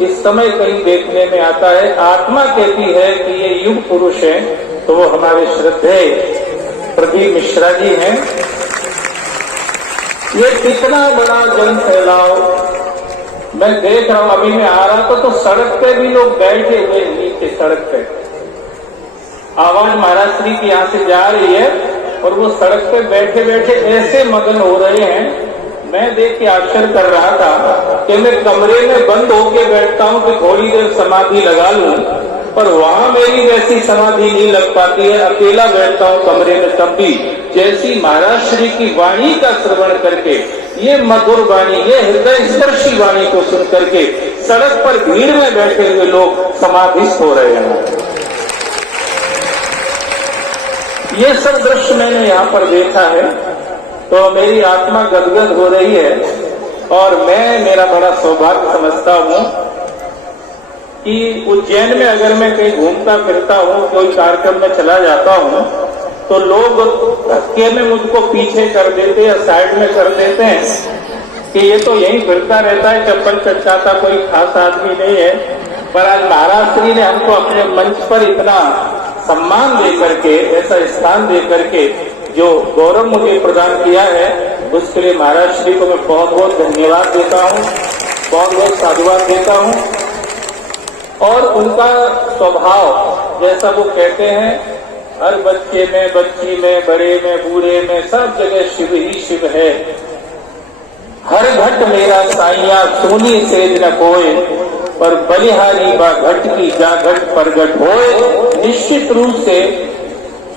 इस समय कहीं देखने में आता है। आत्मा कहती है कि ये युग पुरुष है, तो वो हमारे श्रद्धेय प्रदीप मिश्रा जी हैं। ये कितना बड़ा जन फैलाव मैं देख रहा हूं। अभी मैं आ रहा था तो सड़क पे भी लोग बैठे हुए नीचे सड़क पे। आवाज महाराज श्री की यहां से जा रही है और वो सड़क पे बैठे बैठे ऐसे मगन हो रहे हैं। मैं देख के आश्चर्य कर रहा था कि मैं कमरे में बंद होके बैठता हूं कि थोड़ी देर समाधि लगा लूं, पर वहां मेरी वैसी समाधि नहीं लग पाती है। अकेला बैठता हूं कमरे में, तब भी जैसी महाराज श्री की वाणी का श्रवण करके, ये मधुर वाणी, ये हृदय स्पर्शी वाणी को सुन करके सड़क पर भीड़ में बैठे हुए लोग समाधिस्थ हो रहे हैं। ये सब दृश्य मैंने यहाँ पर देखा है, तो मेरी आत्मा गदगद हो रही है। और मैं मेरा बड़ा सौभाग्य समझता हूँ कि उज्जैन में अगर मैं कहीं घूमता फिरता हूँ, कोई कार्यक्रम में चला जाता हूँ, तो लोग धक्के में मुझको पीछे कर देते या साइड में कर देते हैं कि ये तो यहीं फिरता रहता है, चप्पल चटकाता कोई खास आदमी नहीं है। पर आज महाराज श्री ने हमको अपने मंच पर इतना सम्मान दे करके, ऐसा स्थान दे करके जो गौरव मुझे प्रदान किया है, उसके लिए महाराज श्री को मैं बहुत बहुत धन्यवाद देता हूँ, बहुत बहुत साधुवाद देता हूँ। और उनका स्वभाव जैसा वो कहते हैं, हर बच्चे में, बच्ची में, बड़े में, बूढ़े में, सब जगह शिव ही शिव है। हर घट मेरा साइया सोनी सेज न कोय, पर बलिहारी बा घट की जा घट प्रगट होए। निश्चित रूप से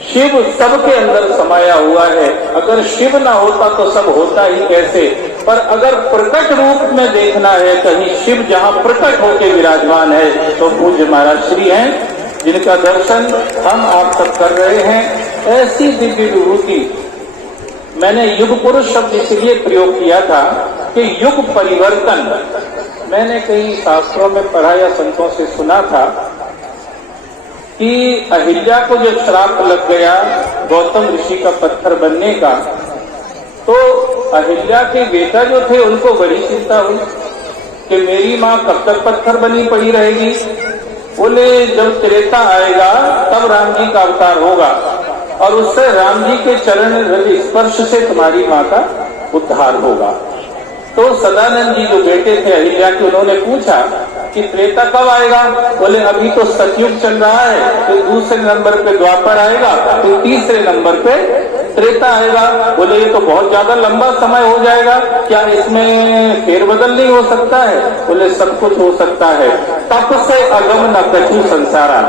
शिव सबके अंदर समाया हुआ है। अगर शिव ना होता तो सब होता ही कैसे। पर अगर प्रकट रूप में देखना है कहीं शिव जहाँ प्रकट होके विराजमान है, तो पूज्य महाराज श्री हैं, जिनका दर्शन हम आप सब कर रहे हैं। ऐसी दिव्य विभूति, मैंने युग पुरुष शब्द इसलिए प्रयोग किया था कि युग परिवर्तन, मैंने कई शास्त्रों में पढ़ा या संतों से सुना था कि अहिल्या को जब श्राप लग गया गौतम ऋषि का पत्थर बनने का, तो अहिल्या के बेटा जो थे उनको बड़ी चिंता हुई कि मेरी माँ कब तक पत्थर बनी पड़ी रहेगी। बोले जब त्रेता आएगा तब राम जी का अवतार होगा और उससे राम जी के चरण रज स्पर्श से तुम्हारी माँ का उद्धार होगा। तो सदानंद जी जो बेटे थे अहिल्या के, उन्होंने पूछा कि त्रेता कब आएगा। बोले अभी तो सतयुग चल रहा है, तो दूसरे नंबर पे द्वापर आएगा, तो तीसरे नंबर पे त्रेता आएगा। बोले ये तो बहुत ज्यादा लंबा समय हो जाएगा, क्या इसमें फेरबदल नहीं हो सकता है। बोले सब कुछ हो सकता है। तप से अगम न कछु संसारा,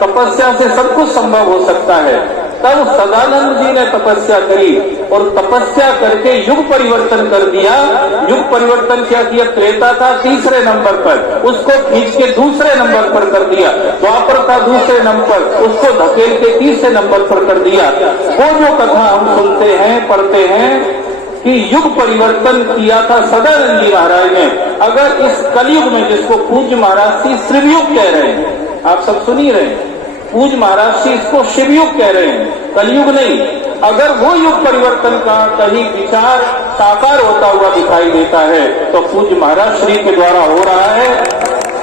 तपस्या से सब कुछ संभव हो सकता है। तब सदानंद जी ने तपस्या करी और तपस्या करके युग परिवर्तन कर दिया। युग परिवर्तन क्या किया, त्रेता था तीसरे नंबर पर, उसको खींच के दूसरे नंबर पर कर दिया। द्वापर था दूसरे नंबर, उसको धकेल के तीसरे नंबर पर कर दिया। वो जो कथा हम सुनते हैं, पढ़ते हैं कि युग परिवर्तन किया था सदानंद जी महाराज ने। अगर इस कलयुग में, जिसको पूज्य महाराज श्री शिवयुग कह रहे हैं, आप सब सुन ही रहे हैं, पूज्य महाराज श्री इसको शिवयुग कह रहे हैं, कलयुग नहीं। अगर वो युग परिवर्तन का कहीं विचार साकार होता हुआ दिखाई देता है तो पूज्य महाराज श्री के द्वारा हो रहा है।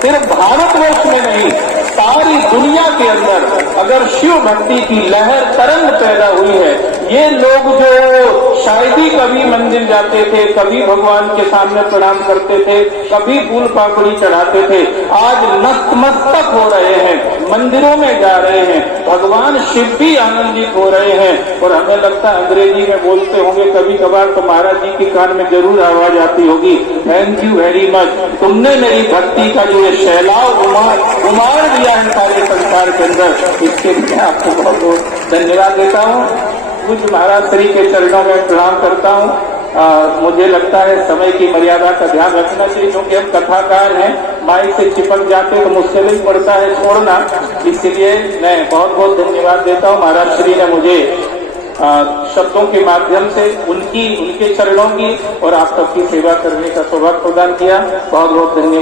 सिर्फ भारतवर्ष में नहीं, सारी दुनिया के अंदर अगर शिव भक्ति की लहर तरंग पैदा हुई है। ये लोग जो शायद ही कभी मंदिर जाते थे, कभी भगवान के सामने प्रणाम करते थे, कभी फूल पाकड़ी चढ़ाते थे, आज नतमस्तक हो रहे हैं, मंदिरों में जा रहे हैं, भगवान शिव भी आनंदित हो रहे हैं। और हमें लगता है अंग्रेजी में बोलते होंगे कभी कभार, तो महाराज जी के कान में जरूर आवाज आती होगी, थैंक यू वेरी मच, तुमने मेरी भक्ति का जो सैलाब उमाड़ दिया है सारे संसार के अंदर, इसके लिए आपको बहुत बहुत धन्यवाद देता हूँ। पूज्य महाराज श्री के चरणों में प्रणाम करता हूँ। मुझे लगता है समय की मर्यादा का ध्यान रखना चाहिए, क्योंकि हम कथाकार हैं, माइक से चिपक जाते तो मुश्किल ही पड़ता है छोड़ना। इसलिए मैं बहुत बहुत धन्यवाद देता हूँ। महाराज श्री ने मुझे शब्दों के माध्यम से उनके चरणों की और आप सबकी सेवा करने का सौभाग्य प्रदान किया। बहुत बहुत धन्यवाद।